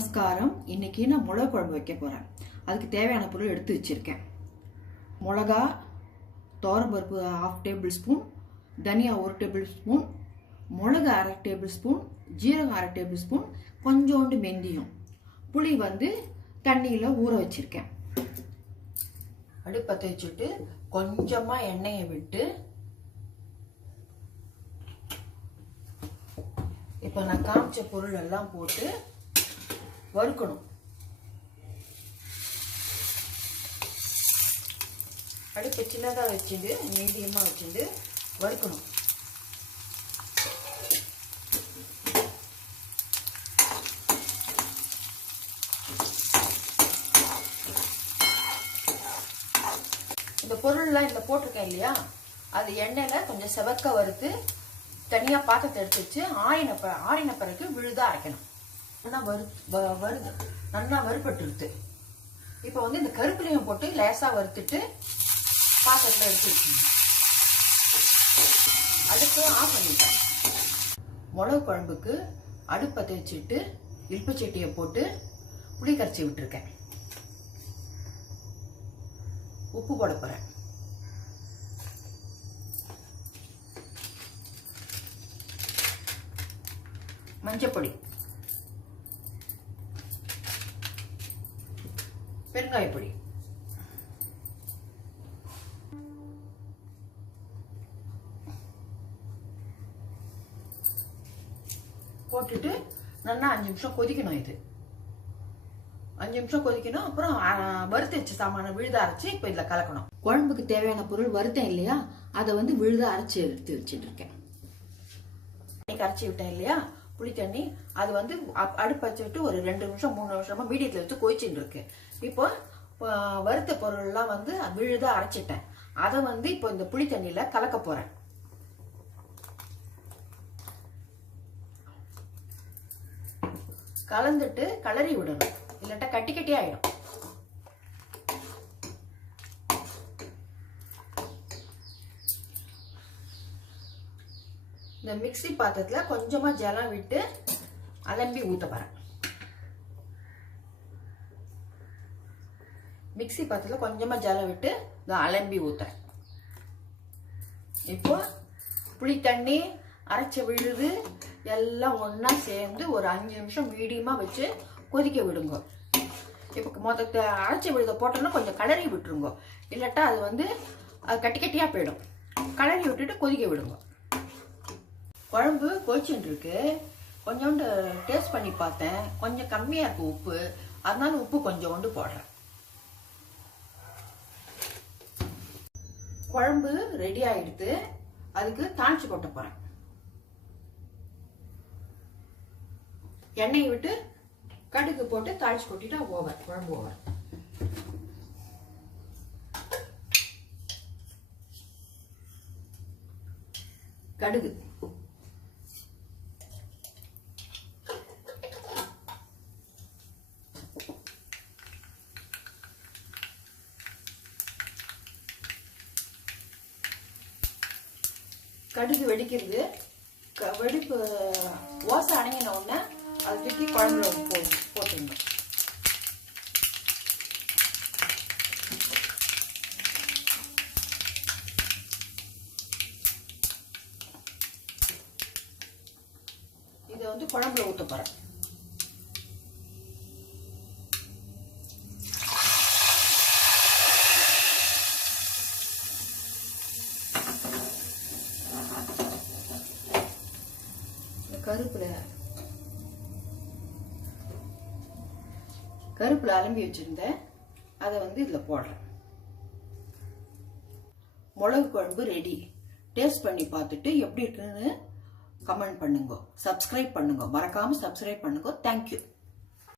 நமஸ்காரம். இன்னைக்கு நான் மிளகு குழம்பு வைக்க போகிறேன் அதுக்கு தேவையான பொருள் எடுத்து வச்சுருக்கேன். மிளகா பருப்பு ஹாஃப் டேபிள் ஸ்பூன் தனியா ஒரு டேபிள் ஸ்பூன் மிளகு அரை டேபிள் ஸ்பூன் ஜீரகம் அரை டேபிள் ஸ்பூன் கொஞ்சோண்டு மெந்தியும் புளி வந்து தண்ணியில் ஊற வச்சுருக்கேன். அடுப்பத்தை வச்சுட்டு கொஞ்சமாக எண்ணெயை விட்டு இப்போ நான் காமிச்ச பொருள் எல்லாம் போட்டு வறுக்கணும். அடுப்பு சின்னதாக வச்சுட்டு மீடியமாக வச்சுட்டு வறுக்கணும். இந்த பொருள்லாம் இதில் போட்டிருக்கேன் இல்லையா? அது எண்ணெயில் கொஞ்சம் செவக்க வறுத்து தனியாக பாத்திரத்தை எடுத்து வச்சு ஆறின ப ஆறின பிறகு விழுதாக அரைக்கணும். நல்லா வறு வ- வருது. நல்லா வறுபட்டுருது. இப்போ வந்து இந்த கருப்புலையும் போட்டு லேசாக வறுத்துட்டு பாத்திரத்தில் எடுத்து வச்சுக்கணும். அடுப்பு ஆஃப் பண்ணிட்டேன் மிளகு குழம்புக்கு அடுப்பத்தை வச்சுட்டு சட்டியை போட்டு புளி கரைச்சி விட்டுருக்கேன். உப்பு போட போகிறேன் மஞ்சப்பொடி. பெருங்காயப்பொடி போட்டுட்டு நல்லா அஞ்சு நிமிஷம் கொதிக்கணும் இது. அஞ்சு நிமிஷம் கொதிக்கணும் அப்புறம் வறுத்து வச்ச சாமான விழுத அரைச்சி இப்போ இதில் கலக்கணும். குழம்புக்கு தேவையான பொருள் வறுத்தேன் இல்லையா? அதை வந்து விழுத அரைச்சி எடுத்து வச்சுட்டு இருக்கேன். கரைச்சி விட்டேன் இல்லையா? புளி தண்ணி அது வந்து அப்- அடுப்பு வச்சுட்டு ஒரு ரெண்டு நிமிஷம் மூணு நிமிஷமா மீடியத்தில் வச்சு கொதிச்சுட்டு இருக்கு இப்போ வறுத்த பொருள்லாம் வந்து விழுத அரைச்சிட்டேன். அதை வந்து இப்போ இந்த புளி தண்ணியில் கலக்க போகிறேன் கலந்துட்டு கலரி விடணும். இல்லாட்டா கட்டி கட்டி ஆயிடும். இந்த மிக்ஸி பாத்திரத்தில் கொஞ்சமாக ஜலம் விட்டு அலம்பி ஊற்ற போகிறேன் மிக்ஸி பாத்திரத்தில் கொஞ்சமாக ஜலம் விட்டு இதை அலம்பி ஊற்றுறேன் இப்போ புளி தண்ணி அரைச்சி விழுது எல்லாம் ஒன்றா சேர்ந்து ஒரு அஞ்சு நிமிஷம் மீடியமாக வச்சு கொதிக்க விடுங்க. இப்போ மொத்த அரைச்சி விழுத போட்டோன்னா கொஞ்சம் கலரி விட்டுருங்க. இல்லாட்டா அது வந்து அது கட்டி கட்டியாக போயிடும். கலரி விட்டுட்டு கொதிக்க விடுங்க. குழம்பு கொதிச்சுட்டு கொஞ்சோண்டு டேஸ்ட் பண்ணி பார்த்தேன். கொஞ்சம் கம்மியாக இருக்கு உப்பு. அதனால உப்பு கொஞ்சோண்டு போடுறேன். குழம்பு ரெடி ஆயிடுத்து. அதுக்கு தாளிச்சு கொட்ட போறேன். எண்ணெயை விட்டு கடுகு போட்டு தாளிச்சு கொட்டிட்டா ஓவர் குழம்பு ஓவர் கடுகு. கடுகு வெடிக்கிறது. க- வெடிப்பு ஓசை அடங்கின உடனே அதை தூக்கி குழம்புல போ போட்டுடணும். இதை வந்து குழம்புல ஊற்ற போகிறேன் கருப்புல. கருப்புல அலம்பி வச்சிருந்தேன் அதை வந்து இதில் போடுறேன். மிளகு குழம்பு ரெடி டேஸ்ட் பண்ணி பார்த்துட்டு எப்படி இருக்குன்னு கமெண்ட் பண்ணுங்க. சப்ஸ்கிரைப் பண்ணுங்க. மறக்காமல் சப்ஸ்கிரைப் பண்ணுங்க. தேங்க்யூ